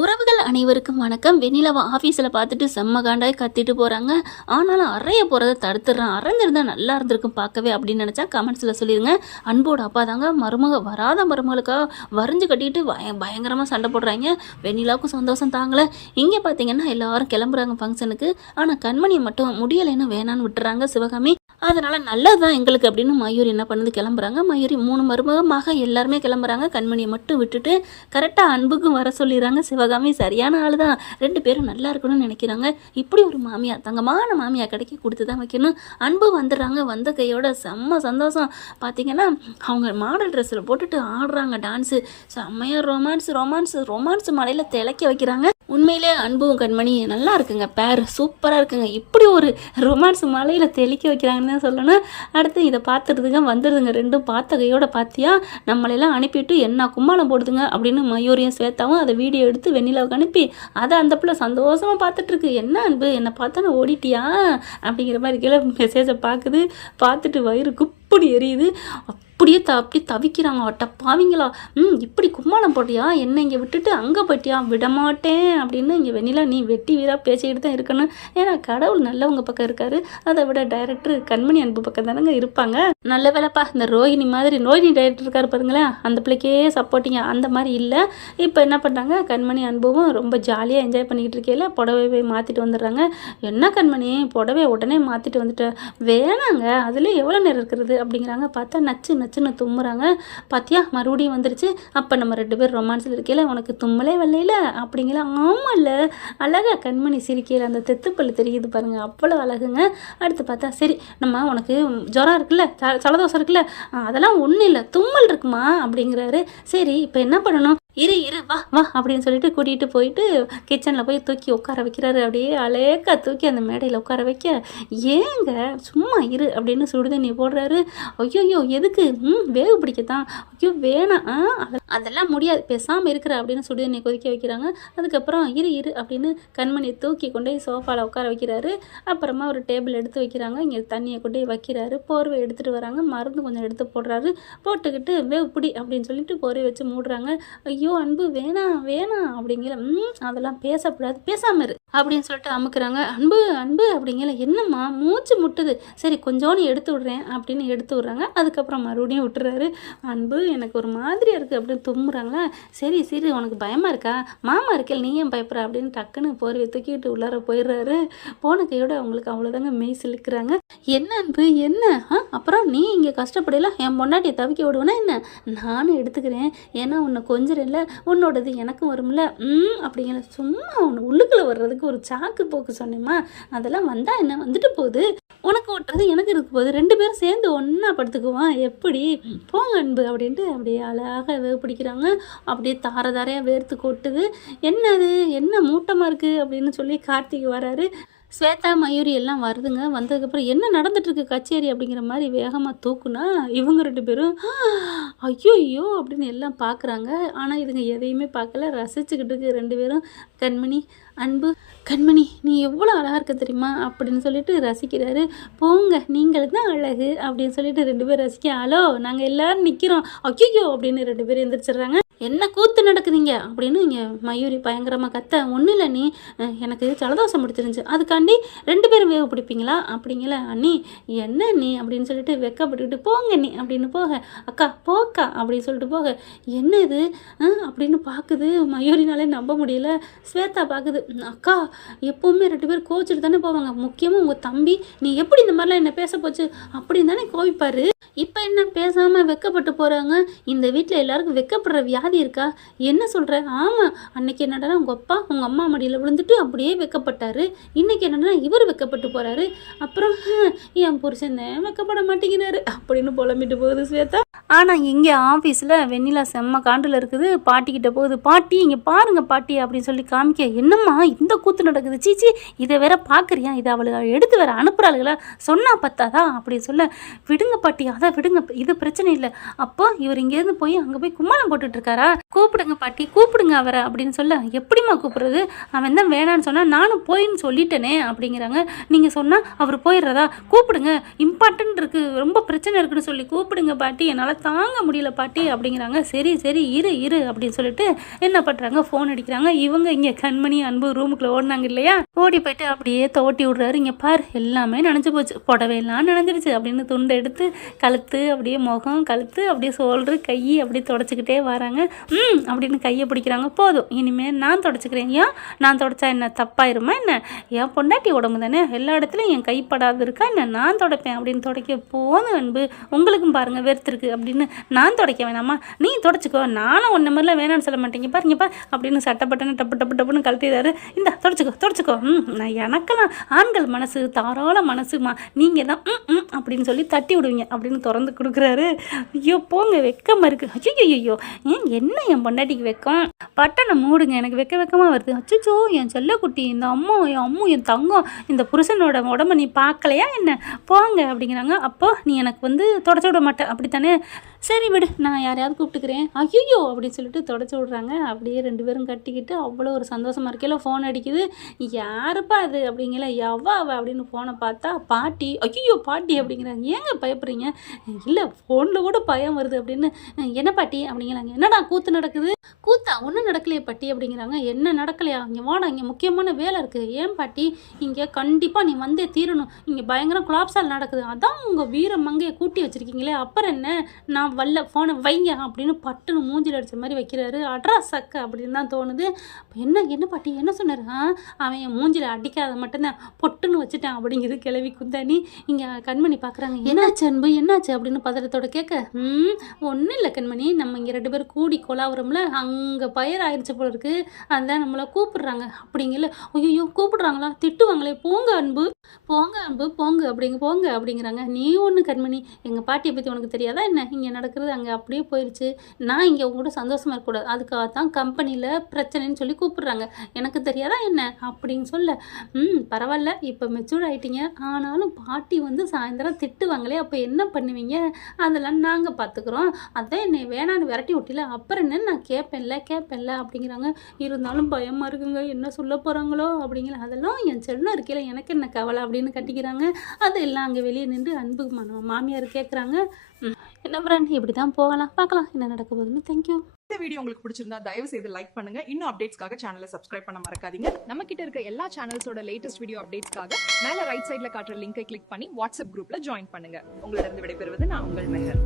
உறவுகள் அனைவருக்கும் வணக்கம். வெண்ணிலாவை ஆஃபீஸில் பார்த்துட்டு செம்ம காண்டாய் கத்திட்டு போகிறாங்க. ஆனாலும் அறைய போகிறத தடுத்துடுறான். அரைஞ்சிருந்தா நல்லா இருந்திருக்கும் பார்க்கவே அப்படின்னு நினச்சா கமெண்ட்ஸில் சொல்லிடுங்க. அன்போட அப்பா தாங்க வராத மருமகளுக்காக வரைஞ்சு கட்டிட்டு பயங்கரமாக சண்டை போடுறாங்க. வெண்ணிலாவுக்கும் சந்தோஷம் தாங்கலை. இங்கே பார்த்தீங்கன்னா எல்லாரும் கிளம்புறாங்க ஃபங்க்ஷனுக்கு. ஆனால் கண்மணியை மட்டும் முடியலைன்னு வேணான்னு விட்டுறாங்க சிவகாமி. அதனால் நல்லது தான் எங்களுக்கு அப்படின்னு மயூரி என்ன பண்ணுது, கிளம்புறாங்க. மயூரி 3 மருமகமாக எல்லாருமே கிளம்புறாங்க. கண்மணியை மட்டும் விட்டுட்டு கரெக்டாக அன்புக்கும் வர சொல்லிடுறாங்க. சிவகாமி சரியான ஆள் தான். 2 பேரும் நல்லா இருக்கணும்னு நினைக்கிறாங்க. இப்படி ஒரு மாமியார், தங்கமான மாமியார் கிடைக்க கொடுத்து தான் வைக்கணும். அன்பு வந்துடுறாங்க. வந்த கையோட செம்ம சந்தோஷம். பார்த்தீங்கன்னா அவங்க மாடல் ட்ரெஸ்ஸில் போட்டுட்டு ஆடுறாங்க டான்ஸு. செம்மையாக ரொமான்ஸ் மலையில் திளைக்க வைக்கிறாங்க. உண்மையிலே அன்பும் கண்மணி நல்லா இருக்குங்க. பேர் சூப்பராக இருக்குங்க. இப்படி ஒரு ரொமான்ஸ் மலையில் தெளிக்க வைக்கிறாங்கன்னு தான் சொல்லணும். அடுத்து இதை பார்த்துறதுங்க வந்துடுதுங்க. 2 பார்த்த கையோட பார்த்தியா நம்மளெல்லாம் அனுப்பிட்டு என்ன கும்மாளம் போடுதுங்க அப்படின்னு மயூரியும் ஸ்வேதாவும் அதை வீடியோ எடுத்து வெண்ணிலாவுக்கு அனுப்பி அதை அந்த பிள்ளை சந்தோஷமாக பார்த்துட்ருக்கு. என்ன அன்பு என்னை பார்த்தா ஓடிட்டியா அப்படிங்கிற மாதிரி கீழே மெசேஜை பார்த்துட்டு வயிறு குப்படி எரியுது. அப்படியே அப்படி தவிக்கிறாங்க. அட்ட பாவிங்களா, இப்படி கும்மாளம் போட்டியா, என்ன இங்கே விட்டுட்டு அங்கே போயிட்டியா, விடமாட்டேன் அப்படின்னு இங்கே வெண்ணிலா நீ வெட்டி வீராக பேசிக்கிட்டு தான் இருக்கணும். ஏன்னா கடவுள் நல்லவங்க பக்கம் இருக்காரு. அதை விட டைரக்டர் கண்மணி அன்பு பக்கம் தானங்க இருப்பாங்க. நல்ல வேலைப்பா, இந்த ரோஹிணி டைரக்டர் இருக்காரு பாருங்களேன், அந்த பிள்ளைக்கே சப்போர்ட்டிங்க அந்த மாதிரி இல்லை. இப்போ என்ன பண்ணுறாங்க, கண்மணி அன்பும் ரொம்ப ஜாலியாக என்ஜாய் பண்ணிக்கிட்டு இருக்கையில புடவை போய் மாற்றிட்டு வந்துடுறாங்க. என்ன கண்மணி புடவை உடனே மாற்றிட்டு வந்துட்டு, வேணாங்க அதில் எவ்வளோ நேரம் இருக்கிறது அப்படிங்கிறாங்க. பார்த்தா நச்சுன்னு தும்முறாங்க. பாத்தியா மறுபடியும் வந்துருச்சு. அப்போ நம்ம 2 பேர் ரொமான்ஸில் இருக்கையில உனக்கு தும்மலே வரலையில அப்படிங்களா. ஆமாம்ல, அழகா கண்மணி சிரிக்கையில் அந்த தெத்துப்பல் தெரியுது பாருங்க, அவ்வளோ அழகுங்க. அடுத்து பார்த்தா சரி நம்ம உனக்கு ஜுரம் இருக்குல்ல, சலதோஷம் இருக்குல்ல, அதெல்லாம் ஒன்றும் இல்லை தும்மல் இருக்குமா அப்படிங்கிறாரு. சரி இப்போ என்ன பண்ணணும், இரு வா அப்படின்னு சொல்லிட்டு கூட்டிகிட்டு போயிட்டு கிச்சனில் போய் தூக்கி உட்கார வைக்கிறாரு. அப்படியே அலேக்கா தூக்கி அந்த மேடையில் உட்கார வைக்க, ஏங்க சும்மா இரு அப்படின்னு சுடுதண்ணி போடுறாரு. ஐயோ எதுக்கு, வேகு பிடிக்கத்தான், ஐயோ வேணாம் அதெல்லாம் முடியாது பேசாமல் இருக்கிற அப்படின்னு சுடுதண்ணி கொதிக்க வைக்கிறாங்க. அதுக்கப்புறம் இரு அப்படின்னு கண்மணியை தூக்கி கொண்டு போய் சோஃபாவில் உட்கார வைக்கிறாரு. அப்புறமா ஒரு டேபிள் எடுத்து வைக்கிறாங்க. இங்கே தண்ணியை கொண்டு போய் வைக்கிறாரு. போர்வை எடுத்துகிட்டு வராங்க. மருந்து கொஞ்சம் எடுத்து போடுறாரு. போட்டுக்கிட்டு வேகு பிடி அப்படின்னு சொல்லிட்டு போர்வை வச்சு மூடுறாங்க. ஐயோ அன்பு வேணாம் அப்படிங்கிற, அதெல்லாம் பேசக்கூடாது பேசாம இரு அப்படின்னு சொல்லிட்டு அமுக்குறாங்க. அன்பு அப்படிங்கிற, என்னம்மா மூச்சு முட்டுது, சரி கொஞ்சோன்னு எடுத்து விடுறேன் அப்படின்னு எடுத்து விடுறாங்க. அதுக்கப்புறம் மறுபடியும் விட்டுறாரு. அன்பு எனக்கு ஒரு மாதிரியா இருக்கு அப்படின்னு தும்முறாங்களா. சரி உனக்கு பயமா இருக்கா, மாமா இருக்கேன் நீ ஏன் பயப்படுற அப்படின்னு டக்குன்னு போர்வை தூக்கிட்டு உள்ளார போயிடுறாரு. போன கையோட அவங்களுக்கு அவ்வளோதாங்க மெய் சிலுக்குறாங்க. என்ன அன்பு என்ன, அப்புறம் நீ இங்கே கஷ்டப்படல, என் பொண்டாட்டியை தவிக்க விடுவேன்னா என்ன, நானும் எடுத்துக்கிறேன், ஏன்னா உன்னை கொஞ்சம் இல்லை உன்னோடது எனக்கும் வரும்ல அப்படிங்கிற, சும்மா உன்னை உள்ளுக்குள்ள வர்றதுக்கு ஒரு சாக்கு போக்கு சொன்னேம்மா, அதெல்லாம் வந்தா என்ன வந்துட்டு போகுது, உனக்கு ஓட்டுறது எனக்கு இருக்க போகுது, 2 பேரும் சேர்ந்து ஒன்றா படுத்துக்குவான் எப்படி, போங்க அன்பு அப்படின்ட்டு அப்படியே அழகாக பிடிக்கிறாங்க. அப்படியே தாரையாக வேர்த்து கொட்டுது. என்னது என்ன மூட்டமாக இருக்குது அப்படின்னு சொல்லி கார்த்திக் வராரு. ஸ்வேதா மயூரி எல்லாம் வருதுங்க. வந்ததுக்கப்புறம் என்ன நடந்துட்டுருக்கு கச்சேரி அப்படிங்கிற மாதிரி வேகமாக தூக்குனா இவங்க 2 பேரும் ஐயோ அப்படின்னு எல்லாம் பார்க்குறாங்க. ஆனால் இதுங்க எதையுமே பார்க்கல, ரசிச்சுக்கிட்டு இருக்கு 2 பேரும். அன்பு கண்மணி நீ எவ்வளோ அழகாக இருக்க தெரியுமா அப்படின்னு சொல்லிட்டு ரசிக்கிறாரு. போங்க நீங்கள் தான் அழகு அப்படின்னு சொல்லிட்டு 2 பேர் ரசிக்க, ஹலோ நாங்கள் எல்லோரும் நிற்கிறோம் ஐயோ அப்படின்னு 2 பேர் எந்திரிச்சிடுறாங்க. என்ன கூத்து நடக்குதுங்க அப்படின்னு இங்கே மயூரி பயங்கரமாக கத்த, ஒன்றும் இல்லை நீ எனக்கு ஜலதோஷம் பிடிச்சிருந்துச்சு அதுக்காண்டி 2 பேரும் வேவு பிடிப்பீங்களா அப்படிங்கள, அண்ணி என்ன நீ அப்படின்னு சொல்லிட்டு வெக்கப்பட்டுக்கிட்டு, போங்க நீ அப்படின்னு போக, அக்கா போக்கா அப்படின்னு சொல்லிட்டு போக, என்ன இது அப்படின்னு பார்க்குது. மயூரினாலே நம்ப முடியல. ஸ்வேதா பார்க்குது, அக்கா எப்போவுமே 2 பேர் கோச்சிட்டு தானே போவாங்க, முக்கியமாக உங்கள் தம்பி நீ எப்படி இந்த மாதிரிலாம் என்ன பேச போச்சு அப்படின்னு தானே கோவிப்பார், இப்போ என்ன பேசாமல் வெக்கப்பட்டு போகிறாங்க. இந்த வீட்டில் எல்லாருக்கும் வெக்கப்படுற வியாதி இருக்கா, என்ன சொல்கிற, ஆமாம் அன்னைக்கு என்னடா உங்கள் அப்பா உங்கள் அம்மா மடியில் விழுந்துட்டு அப்படியே வெக்கப்பட்டாரு, இன்றைக்கி என்னடா இவர் வெக்கப்பட்டு போகிறாரு, அப்புறம் என் புருஷன் வெக்கப்பட மாட்டேங்கிறாரு அப்படின்னு புலம்பிட்டு போகுது ஸ்வேதா. ஆனால் இங்கே ஆஃபீஸில் வெண்ணிலா செம்ம காண்டில் இருக்குது. பாட்டிக்கிட்ட போகுது, பாட்டி இங்கே பாருங்க பாட்டி அப்படின்னு சொல்லி காமிக்க, என்னம்மா இந்த கூத்து நடக்குது, சீச்சி இதை வேற பார்க்குறியா, இதை அவளுக்கு எடுத்து வேற அனுப்புகிறாளுங்களா, சொன்னா பத்தாதா அப்படின்னு சொல்ல, விடுங்க பாட்டி அதை விடுங்க இது பிரச்சனை இல்லை, அப்போ இவர் இங்கேருந்து போய் அங்கே போய் கும்மாளம் போட்டுட்ருக்காரா வந்திருக்காரா, கூப்பிடுங்க பாட்டி கூப்பிடுங்க அவரை அப்படின்னு சொல்ல, எப்படிம்மா கூப்பிடுறது, அவன் தான் வேணான்னு சொன்னால் நானும் போயின்னு சொல்லிட்டேனே அப்படிங்கிறாங்க. நீங்கள் சொன்னால் அவர் போயிடுறதா, கூப்பிடுங்க இம்பார்ட்டன்ட் இருக்குது, ரொம்ப பிரச்சனை இருக்குன்னு சொல்லி கூப்பிடுங்க பாட்டி, என்னால் தாங்க முடியல பாட்டி அப்படிங்கிறாங்க. சரி சரி இரு இரு அப்படின்னு சொல்லிட்டு என்ன பண்ணுறாங்க, ஃபோன் அடிக்கிறாங்க. இவங்க இங்கே கண்மணி அன்பு ரூமுக்குள்ளே ஓடினாங்க இல்லையா, ஓடி போயிட்டு அப்படியே தோட்டி விடுறாரு. இங்கே பார் எல்லாமே நனைஞ்சு போச்சு, புடவையெல்லாம் நனைஞ்சிருச்சு அப்படின்னு துண்டை எடுத்து கழுத்து அப்படியே முகம் கழுத்து அப்படியே சோல்று கை அப்படியே தொடச்சிக்கிட்டே வராங்க. அப்படின்னு கையை பிடிக்கிறாங்க. போதும் இனிமேல் நான் தொடச்சிக்கிறேன். ஏன் நான் தொடச்சா என்ன தப்பாயிருமா என்ன, என் பொண்டாட்டி உடம்பு தானே, எல்லா இடத்துலையும் என் கைப்படாது இருக்கா என்ன, நான் தொடப்பேன் அப்படின்னு தொடக்க. போதும் அன்பு உங்களுக்கும் பாருங்கள் வெறுத்துருக்கு அப்படின்னு, நான் தொடக்க வேணாமா, நீ தொடச்சிக்கோ, நானும் ஒன்றை மாதிரிலாம் வேணான்னு சொல்ல மாட்டேங்க பாருங்க பார் அப்படின்னு சட்டப்பட்டன்னு டப்பு டப்பு டப்புன்னு கழட்டிடுறாரு. இந்த தொடச்சிக்கோ நான் எனக்கெல்லாம் ஆண்கள் மனசு தாராள மனசுமா, நீங்கள் தான் அப்படின்னு சொல்லி தட்டி விடுவீங்க அப்படின்னு திறந்து கொடுக்குறாரு. ஐயோ போங்க வெக்கமாக இருக்குது. ஐயோ என்ன என் பொண்டாட்டிக்கு வெக்கம், பட்டனை மூடுங்க, எனக்கு வெக்கமாக வருது. அச்சோ என் செல்லக்குட்டி, இந்த அம்மா என் அம்மு என் தங்கம், இந்த புருஷனோட உடம்ப நீ பார்க்கலையா என்ன, போங்க அப்படிங்கிறாங்க. அப்போ நீ எனக்கு வந்து தொடச்சி விட மாட்டேன் அப்படித்தானே, சரி விடு நான் யாரையாவது கூப்பிட்டுக்கிறேன். ஐயோ அப்படின்னு சொல்லிட்டு தொடச்சி விட்றாங்க. அப்படியே 2 பேரும் கட்டிக்கிட்டு அவ்வளோ ஒரு சந்தோஷமாக இருக்கையில ஃபோன் அடிக்குது. யாருப்பா அது அப்படிங்கல, எவ்வா அவ அப்படின்னு ஃபோனை பார்த்தா பாட்டி. ஐயோ பாட்டி அப்படிங்கிறாங்க. ஏங்க பயப்படுறீங்க, இல்லை ஃபோனில் கூட பயம் வருது அப்படின்னு. என்ன பாட்டி அப்படிங்கிறாங்க. என்னடா கூத்து நடக்குது, கூத்தா ஒன்றும் நடக்கலையே பாட்டி அப்படிங்கிறாங்க. என்ன நடக்கலையா, இங்கே வாடா இங்கே முக்கியமான வேலை இருக்குது. ஏன் பாட்டி, இங்கே கண்டிப்பாக நீ வந்தே தீரணும், இங்கே பயங்கரம் குலாப்ஸால் நடக்குது, அதான் உங்கள் வீர மங்கையை கூட்டி வச்சுருக்கீங்களே, அப்புறம் என்ன, நான் வல்ல ஃபோனை வைங்க அப்படின்னு பட்டுன்னு மூஞ்சில் அடித்த மாதிரி வைக்கிறாரு. அட்ரா சக்க அப்படின்னு தான் தோணுது. என்ன பாட்டி என்ன சொன்னார், அவன் என் மூஞ்சில் அடிக்காத மட்டும்தான் பொட்டுன்னு வச்சுட்டான் அப்படிங்கிறது கிளவி குந்தாணி. இங்கே கண்மணி பார்க்குறாங்க. என்னாச்சு அன்பு என்னாச்சு அப்படின்னு பதறத்தோட கேட்க, ஒன்றும் இல்லை கண்மணி, நம்ம இங்கே 2 பேரும் கூடி கொலாவுறோம்ல, அங்கே பயிர் ஆயிடுச்சு போல இருக்கு, அதான் நம்மளை கூப்பிடுறாங்க அப்படிங்கல. ஐயோ கூப்பிடுறாங்களா, திட்டுவாங்களே, போங்க அன்பு போங்க அப்படிங்கிறாங்க. நீ ஒன்று கண்மணி, எங்கள் பாட்டியை பற்றி உனக்கு தெரியாதா என்ன, இங்கே நடக்கிறது அங்கே அப்படியே போயிடுச்சு, நான் இங்கே உங்க கூட சந்தோஷமாக இருக்கக்கூடாது, அதுக்காக தான் கம்பெனியில் பிரச்சனைன்னு சொல்லி கூப்பிடுறாங்க, எனக்கு தெரியாதா என்ன அப்படின்னு சொல்ல. பரவாயில்ல இப்போ மெச்சூர்ட் ஆகிட்டீங்க, ஆனாலும் பாட்டி வந்து சாயந்தரம் திட்டுவாங்களே, அப்போ என்ன பண்ணுவீங்க, அதெல்லாம் நாங்கள் பார்த்துக்குறோம், அதான் என்னை வேணான்னு விரட்டி விட்டில, அப்புறம் என்ன நான் கேட்பேன்ல அப்படிங்கிறாங்க. இருந்தாலும் பயமாக இருக்குங்க, என்ன சொல்ல போகிறாங்களோ அப்படிங்கிற, அதெல்லாம் என் செல்லம் இருக்கையில எனக்கு என்ன கவலை அப்படின்னு கட்டிக்கிறாங்க. அதெல்லாம் அங்கே வெளியே நின்று அன்பு மாமியார் கேட்குறாங்க. என்ன ஃப்ரெண்ட் இப்படி தான் போகலாம், பார்க்கலாம் என்ன நடக்க போகுதுன்னு. தேங்க்யூ. இந்த வீடியோ உங்களுக்கு பிடிச்சிருந்தா தயவு செய்து லைக் பண்ணுங்க. இன்னும் அப்டேட்ஸ்க்காக சேனலை சப்ஸ்கிரைப் பண்ண மறக்காதீங்க. நம்ம கிட்ட இருக்க எல்லா சேனல்ஸோட லேட்டஸ்ட் வீடியோ அப்டேட்ஸ்க்காக மேல ரைட் சைடுல காட்டுற லிங்கை கிளிக் பண்ணி வாட்ஸ்அப் குரூப்ல ஜாயின் பண்ணுங்க. உங்களிடம் விடைபெறுவது நான் உங்கள் மெஹர்.